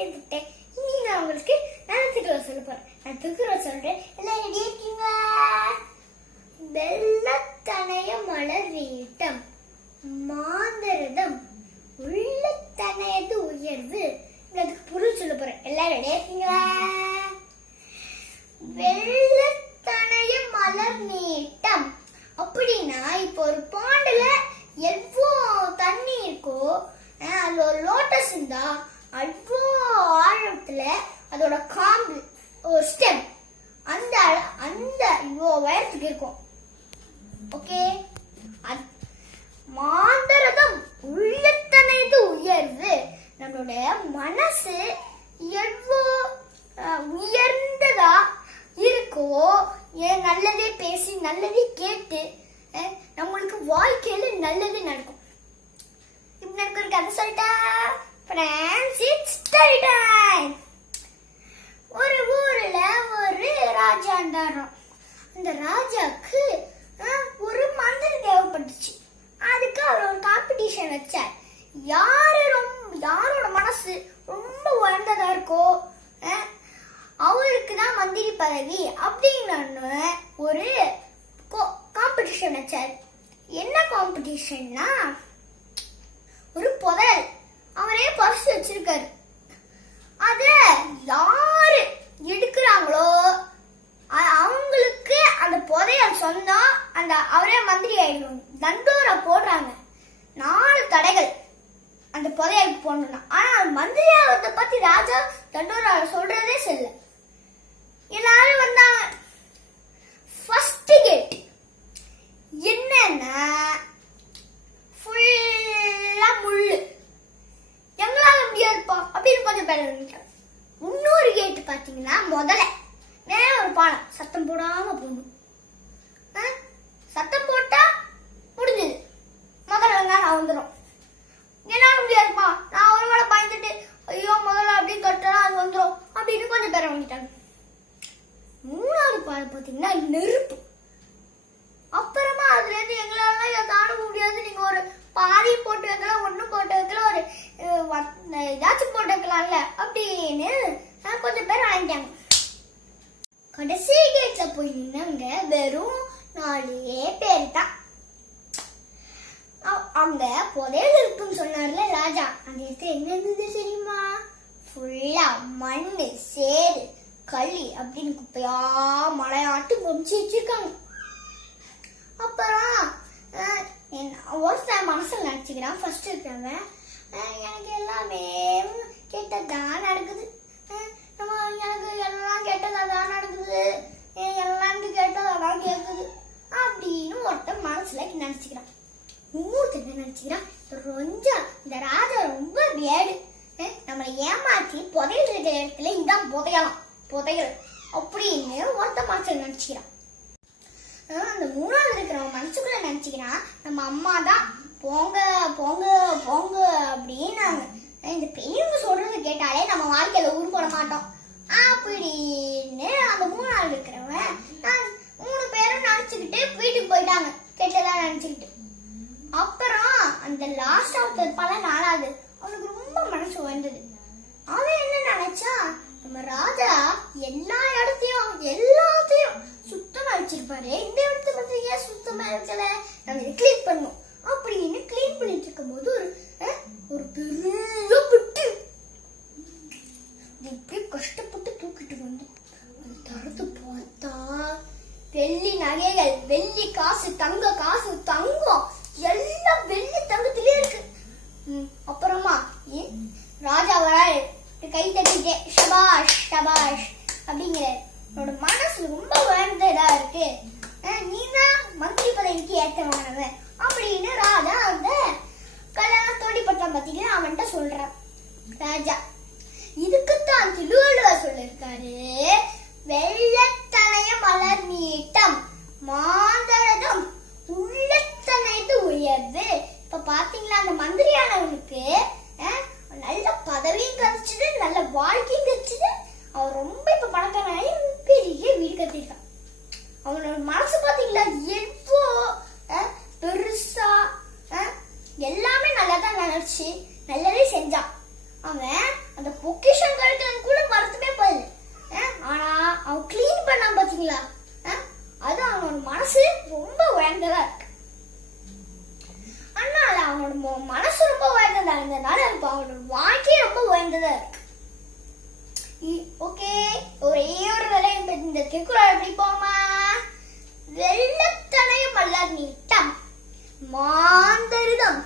கேட்டுட்டேன். இனி நான் உங்களுக்கு நான் திருக்குறள் சொல்ல போறேன். நான் திருக்குறள் சொல்றேன். எல்லாம் ரெடியா இருக்கீங்களா? வெள்ளத்தனைய மலர் வீட்டம் மாந்தரதம் உள்ளத்தனையது உயர்வு. அதுக்கு பொருள் சொல்ல போறேன். எல்லாம் ரெடியா இருக்கீங்களா? வெள்ளத்தனைய மலர் நீட்டம் அப்படின்னா, இப்போ ஒரு பாண்டுல எவ்வளோ தண்ணி இருக்கோ, அதுல ஒரு லோட்டஸ் இருந்தா அவ்வளோ ஆழத்துல அதோட காம்பு ஒரு ஸ்டெம் அந்த அந்த இவ்வளோ உயரத்துக்கு இருக்கும். ஓகே, மாந்தரதம் உள்ளத்தனைது உயர்வு. நம்மளோட மனசு எவ்வளோ உயர்ந்ததா இருக்கோ, நல்லதே பேசி நல்லதே கேட்டு நம்மளுக்கு வாழ்க்கையில நல்லது நடக்கும். இப்ப எனக்கு ஒரு கதை சொல்லிட்டா ஒரு ஊர்ல ஒரு ராஜா இருந்தாராம். அந்த ராஜாக்கு ஒரு மந்திரி தேவைப்பட்டுச்சு. அதுக்கு அவர் ஒரு காம்படிஷன் வச்சார். யாரோட மனசு ரொம்ப உயர்ந்ததா இருக்கோ அவருக்கு தான் மந்திரி பதவி அப்படின்னு ஒரு காம்படிஷன் வச்சார். என்ன காம்படிஷன்னா, ஒரு புதையல் அவரே பரிசு வச்சிருக்காரு. அத யாரு எடுக்கிறாங்களோ அவங்களுக்கு அந்த புதையல் சொந்தம். அந்த அவரே மந்திரி ஆயிடுவாங்க. தண்டோரா போடுறாங்க 4 தடைகள் அந்த புதையலுக்கு போடணும்னா. ஆனா மந்திரியாவதை பத்தி ராஜா தண்டோரா சொல்றதே சொல்ல. எல்லாரும் வந்தாங்க. ஃபர்ஸ்ட் கேட் என்னன்னா, ஃபுல்லா முள்ளு, எங்களால முடியாதுப்பா அப்படின்னு கொஞ்சம் பேர் இருந்துட்டாங்க. இன்னொரு கேட்டு பாத்தீங்கன்னா, முதல்ல நேரம் ஒரு பாலம் சத்தம் போடாம போகணும். சத்தம் போட்டா முடிஞ்சது, முதல்ல நான் வந்துடும். என்னால முடியாதுப்பா, நான் ஒரு வேளை பயந்துட்டு ஐயோ முதல்ல அப்படின்னு கட்டலாம் அது வந்துடும் அப்படின்னு கொஞ்சம் பேர் வாங்கிட்டாங்க. 3வது பாலம் பாத்தீங்கன்னா நெருப்பு. அப்புறமா அதுல இருந்து எங்களால தாண்ட முடியாது, நீங்க ஒரு பாதி போட்டு வைக்கலாம், ஒண்ணு போட்டு வைக்கலாம், ஒரு ஏதாச்சும் போட்டு வைக்கலாம்ல அப்படின்னு கொஞ்சம் பேர் வாங்கிட்டாங்க. கடைசி கேட்ல போய் நின்னவங்க வெறும் 4 பேர் தான். அங்க புதையல் இருக்குன்னு சொன்னார்ல ராஜா, அந்த இடத்துல என்ன இருந்தது தெரியுமா? ஃபுல்லா மண்ணு, சேரு, களி அப்படின்னு குப்பையா மழையாட்டு முடிச்சு வச்சிருக்காங்க. அப்புறம் ஒருத்தன் மனசுல நினைச்சுக்கிறான், ஃபர்ஸ்ட் இருக்கிறவன், எனக்கு எல்லாமே கெட்டதான் நடக்குது, எனக்கு எல்லாம் கெட்டதான் நடக்குது, எல்லாம் கெட்டதான் கேட்குது அப்படின்னு ஒருத்தன் மனசுல நினைச்சுக்கிறான். இன்னொருத்தன் நினைச்சுக்கிறான், இந்த ராஜா ரொம்ப வேடு, நம்மளை ஏமாற்றி புதையல் இருக்கிற இடத்துல இதான் புதையல் அப்படின்னு ஒருத்தன் மனசுல நினைச்சுக்கிறான். அந்த 3வது இருக்கிறவன் மனசுக்குள்ள நினைச்சுக்கிறான், நம்ம அம்மா தான் போங்க போங்க போங்க அப்படின்னாங்க. இந்த பெரியவங்க சொல்றது கேட்டாலே நம்ம வாழ்க்கையில உருப்பட மாட்டோம் அப்படின்னு அந்த 3வது இருக்கிறவன் 3 பேரும் நினைச்சுக்கிட்டு வீட்டுக்கு போயிட்டாங்க, கெட்டதான் நினைச்சுக்கிட்டு. அப்புறம் அந்த லாஸ்ட் ஆஃப்டர் பல 4வது அவனுக்கு ரொம்ப மனசு வந்தது. அவன் என்ன நினைச்சா, நம்ம ராஜா எல்லா இடத்தையும் எல்லாத்தையும் சுத்தமா வச்சிருப்பாரு, இந்த இடத்த மட்டும் ஏன் சுத்தமா இருக்கல, நம்ம இதை கிளீன் பண்ணும் அப்படின்னு கிளீன் பண்ணிட்டு இருக்கும் போது ஒரு பெரிய புட்டு இப்படி கஷ்டப்பட்டு தூக்கிட்டு வந்து அது தடுத்து பார்த்தா வெள்ளி நகைகள், வெள்ளி காசு, தங்க காசு, தங்கம் எல்லாம் வெள்ளி தங்கத்திலே இருக்கு. அப்புறமா ராஜா வராரு, கை தட்டிட்டே ஷபாஷ் ஷபாஷ் அப்படிங்கிறாரு. என்னோட மனசு ரொம்ப உயர்ந்ததா இருக்கு, நீதான் மந்திரி பதவிக்கு ஏற்றமானவன் அப்படின்னு ராஜா அந்த கல்யாணத்தோடி பட்டம் பார்த்தீங்கன்னா அவன்கிட்ட சொல்றான். ராஜா இதுக்குத்தான் திருவள்ளுவர் சொல்லிருக்காரு, வெள்ளத்தனைய மலர் நீட்டம் மாந்தரதம் உள்ளத்தனைது உயர்வு. இப்ப பாத்தீங்களா, அந்த மந்திரியானவனுக்கு நல்ல பதவியும் கிடைச்சது, நல்ல வாழ்க்கையும் கிடைச்சது. அவன் ரொம்ப இப்ப பணக்காரனாகி பெரிய வீடு கட்டிருக்கான். அவனோட மனசு பாத்தீங்களா எவ்வளோ பெருசா, எல்லாமே நல்லதான் நினைச்சு நல்லதே செஞ்சான். அவன் அந்த பொக்கிஷம் அவனோட வாழ்க்கையே ரொம்ப உயர்ந்ததா இருக்கு. ஓகே, ஒரே ஒரு வேலை இந்த திருக்குறள் எப்படி போமா? வெள்ளத்தனையும் அல்ல நீட்டம் மாந்தரிடம்